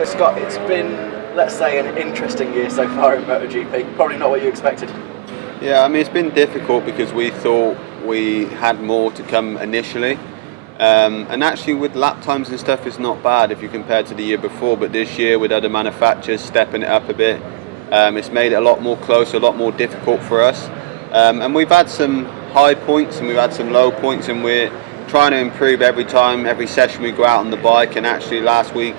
So Scott, it's been, let's say, an interesting year so far in MotoGP. Probably not what you expected. Yeah, I mean, it's been difficult because we thought we had more to come initially. And actually with lap times and stuff, it's not bad if you compare to the year before. But this year with other manufacturers stepping it up a bit, it's made it a lot more close, a lot more difficult for us. And we've had some high points and we've had some low points, and we're trying to improve every time, every session we go out on the bike. And actually last week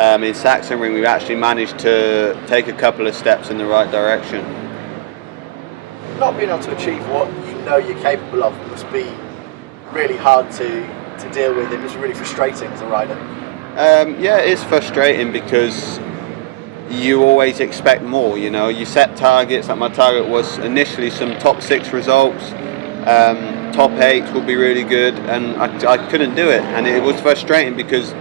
in Sachsenring, we've actually managed to take a couple of steps in the right direction. Not being able to achieve what you know you're capable of must be really hard to deal with. It must be really frustrating as a rider. Yeah, it is frustrating because you always expect more. You know, you set targets. Like my target was initially some top 6 results. Top 8 would be really good, and I couldn't do it, and it was frustrating because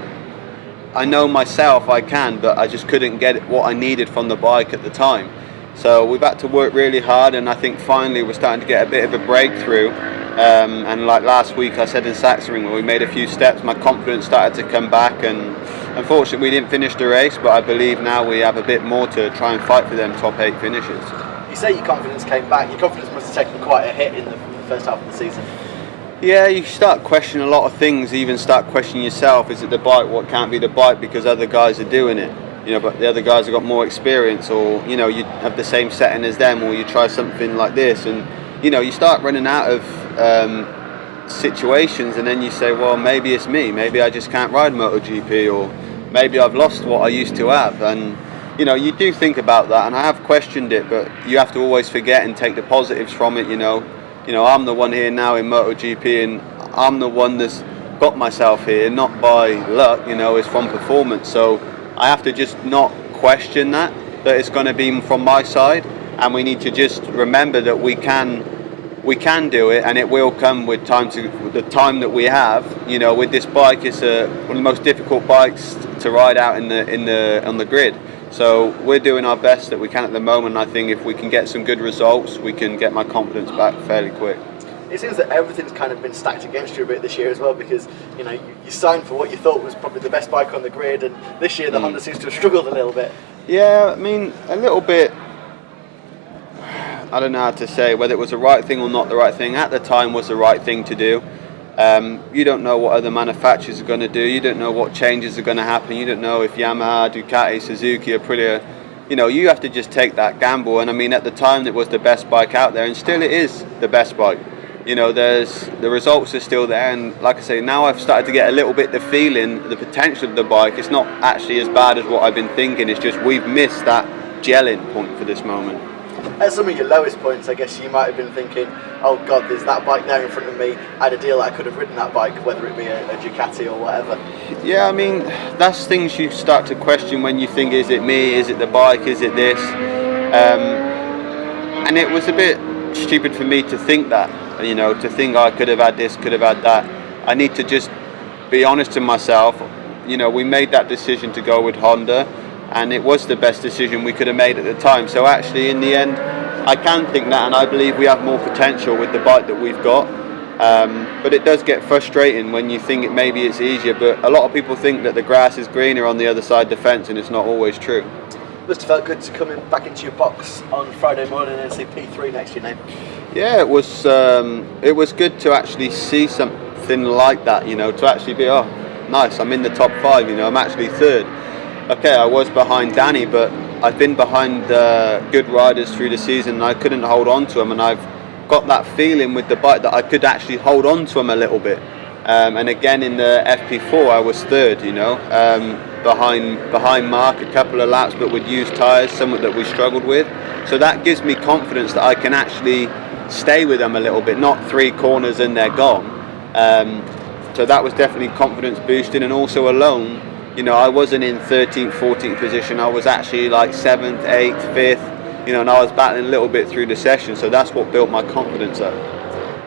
I know myself I can, but I just couldn't get what I needed from the bike at the time. So we've had to work really hard, and I think finally we're starting to get a bit of a breakthrough. And like last week I said in Sachsenring, when we made a few steps, my confidence started to come back, and unfortunately we didn't finish the race, but I believe now we have a bit more to try and fight for them top 8 finishes. You say your confidence came back. Your confidence must have taken quite a hit in the first half of the season. Yeah, you start questioning a lot of things, even start questioning yourself. Is it the bike? What can't be the bike because other guys are doing it? You know, but the other guys have got more experience, or you know, you have the same setting as them, or you try something like this, and you know, you start running out of situations, and then you say, well, maybe it's me, maybe I just can't ride MotoGP, or maybe I've lost what I used to have. And you know, you do think about that, and I have questioned it, but you have to always forget and take the positives from it. You know, I'm the one here now in MotoGP, and I'm the one that's got myself here, not by luck. You know, it's from performance. So I have to just not question that it's going to be from my side, and we need to just remember that we can do it, and it will come with the time that we have. You know, with this bike, it's one of the most difficult bikes to ride out on the grid. So we're doing our best that we can at the moment. I think if we can get some good results, we can get my confidence back fairly quick. It seems that everything's kind of been stacked against you a bit this year as well, because you know you signed for what you thought was probably the best bike on the grid, and this year the Honda seems to have struggled a little bit. Yeah, I mean, a little bit. I don't know how to say whether it was the right thing or not the right thing. At the time was the right thing to do. You don't know what other manufacturers are going to do. You don't know what changes are going to happen. You don't know if Yamaha, Ducati, Suzuki, Aprilia. You know, you have to just take that gamble. And I mean, at the time it was the best bike out there, and still it is the best bike. You know, the results are still there, and like I say, now I've started to get a little bit the feeling, the potential of the bike. It's not actually as bad as what I've been thinking. It's just we've missed that gelling point for this moment. At some of your lowest points, I guess you might have been thinking, oh God, there's that bike there in front of me. I had a deal that I could have ridden that bike, whether it be a Ducati or whatever. Yeah, I mean, that's things you start to question when you think, is it me, is it the bike, is it this? And it was a bit stupid for me to think that, you know, to think I could have had this, could have had that. I need to just be honest to myself. You know, we made that decision to go with Honda, and it was the best decision we could have made at the time. So actually in the end I can think that, and I believe we have more potential with the bike that we've got. But it does get frustrating when you think maybe it's easier, but a lot of people think that the grass is greener on the other side of the fence, and it's not always true. Must have felt good to come back into your box on Friday morning and see P3 next to your name. Yeah, it was good to actually see something like that, you know, to actually be, oh nice, I'm in the top 5, you know, I'm actually 3rd. Okay, I was behind Danny, but I've been behind good riders through the season, and I couldn't hold on to them, and I've got that feeling with the bike that I could actually hold on to them a little bit. And again in the FP4 I was 3rd, you know, behind Mark a couple of laps, but with used tyres, something that we struggled with. So that gives me confidence that I can actually stay with them a little bit, not 3 corners and they're gone. So that was definitely confidence boosting, and also alone. You know, I wasn't in 13th, 14th position. I was actually like 7th, 8th, 5th, you know, and I was battling a little bit through the session. So that's what built my confidence up.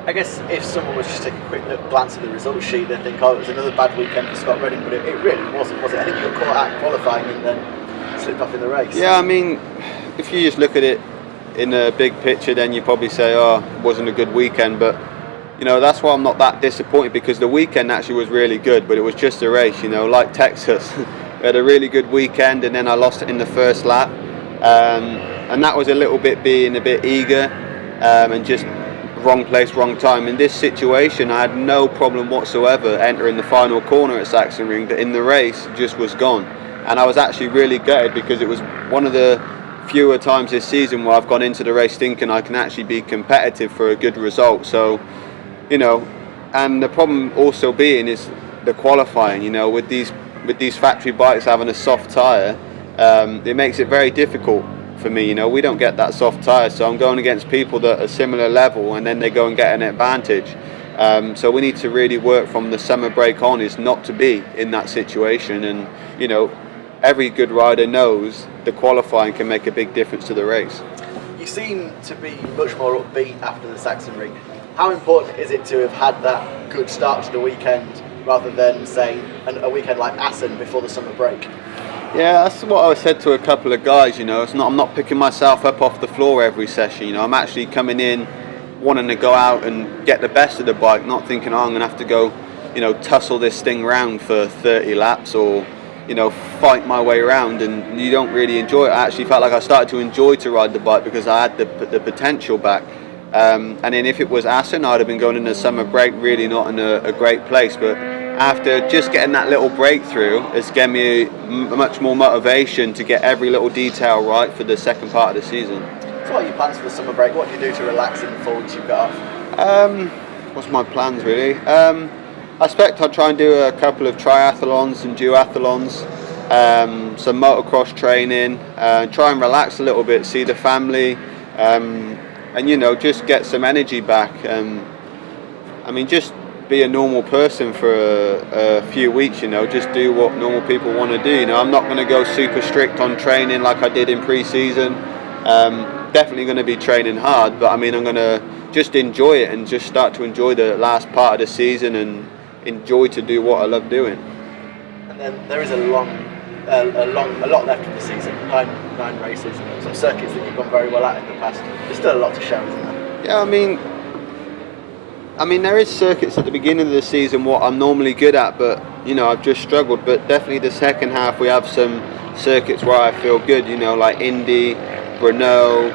I guess if someone was just take a quick glance at the results sheet, they'd think, oh, it was another bad weekend for Scott Redding, but it really wasn't, was it? I think you got caught out qualifying and then slipped off in the race. Yeah, I mean, if you just look at it in a big picture, then you probably say, oh, it wasn't a good weekend, but you know, that's why I'm not that disappointed, because the weekend actually was really good, but it was just a race, you know, like Texas. We had a really good weekend, and then I lost it in the first lap, and that was a little bit being a bit eager, and just wrong place, wrong time. In this situation, I had no problem whatsoever entering the final corner at Sachsenring, but in the race, just was gone. And I was actually really gutted, because it was one of the fewer times this season where I've gone into the race thinking I can actually be competitive for a good result. So, you know, and the problem also being is the qualifying. You know, with these factory bikes having a soft tyre, it makes it very difficult for me. You know, we don't get that soft tyre, so I'm going against people that are similar level, and then they go and get an advantage. So we need to really work from the summer break on, is not to be in that situation. And, you know, every good rider knows the qualifying can make a big difference to the race. You seem to be much more upbeat after the Sachsenring. How important is it to have had that good start to the weekend rather than, say, a weekend like Assen before the summer break? Yeah, that's what I said to a couple of guys. You know, I'm not picking myself up off the floor every session. You know, I'm actually coming in wanting to go out and get the best of the bike, not thinking, I'm going to have to go, you know, tussle this thing round for 30 laps, or, you know, fight my way around, and you don't really enjoy it. I actually felt like I started to enjoy to ride the bike because I had the potential back. And then if it was Assen, I'd have been going in the summer break really not in a great place. But after just getting that little breakthrough, it's given me much more motivation to get every little detail right for the second part of the season. So what are your plans for the summer break? What do you do to relax in the 4 weeks you've got off? What's my plans really? I expect I'll try and do a couple of triathlons and duathlons, some motocross training, try and relax a little bit, see the family, and, you know, just get some energy back. I mean, just be a normal person for a few weeks, you know, just do what normal people want to do. You know, I'm not going to go super strict on training like I did in pre-season. Definitely going to be training hard, but I mean, I'm going to just enjoy it and just start to enjoy the last part of the season and enjoy to do what I love doing. And then there is a lot left of the season, nine races, some circuits that you've gone very well at in the past. There's still a lot to show, isn't there? Yeah, I mean, there is circuits at the beginning of the season what I'm normally good at, but, you know, I've just struggled. But definitely the second half, we have some circuits where I feel good, you know, like Indy, Brno,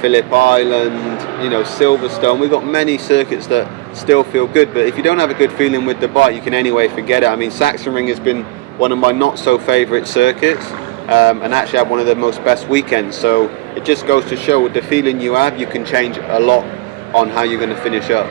Phillip Island, you know, Silverstone. We've got many circuits that still feel good, but if you don't have a good feeling with the bike, you can anyway forget it. I mean, Sachsenring has been one of my not so favourite circuits, and actually had one of the most best weekends. So it just goes to show, with the feeling you have, you can change a lot on how you're going to finish up.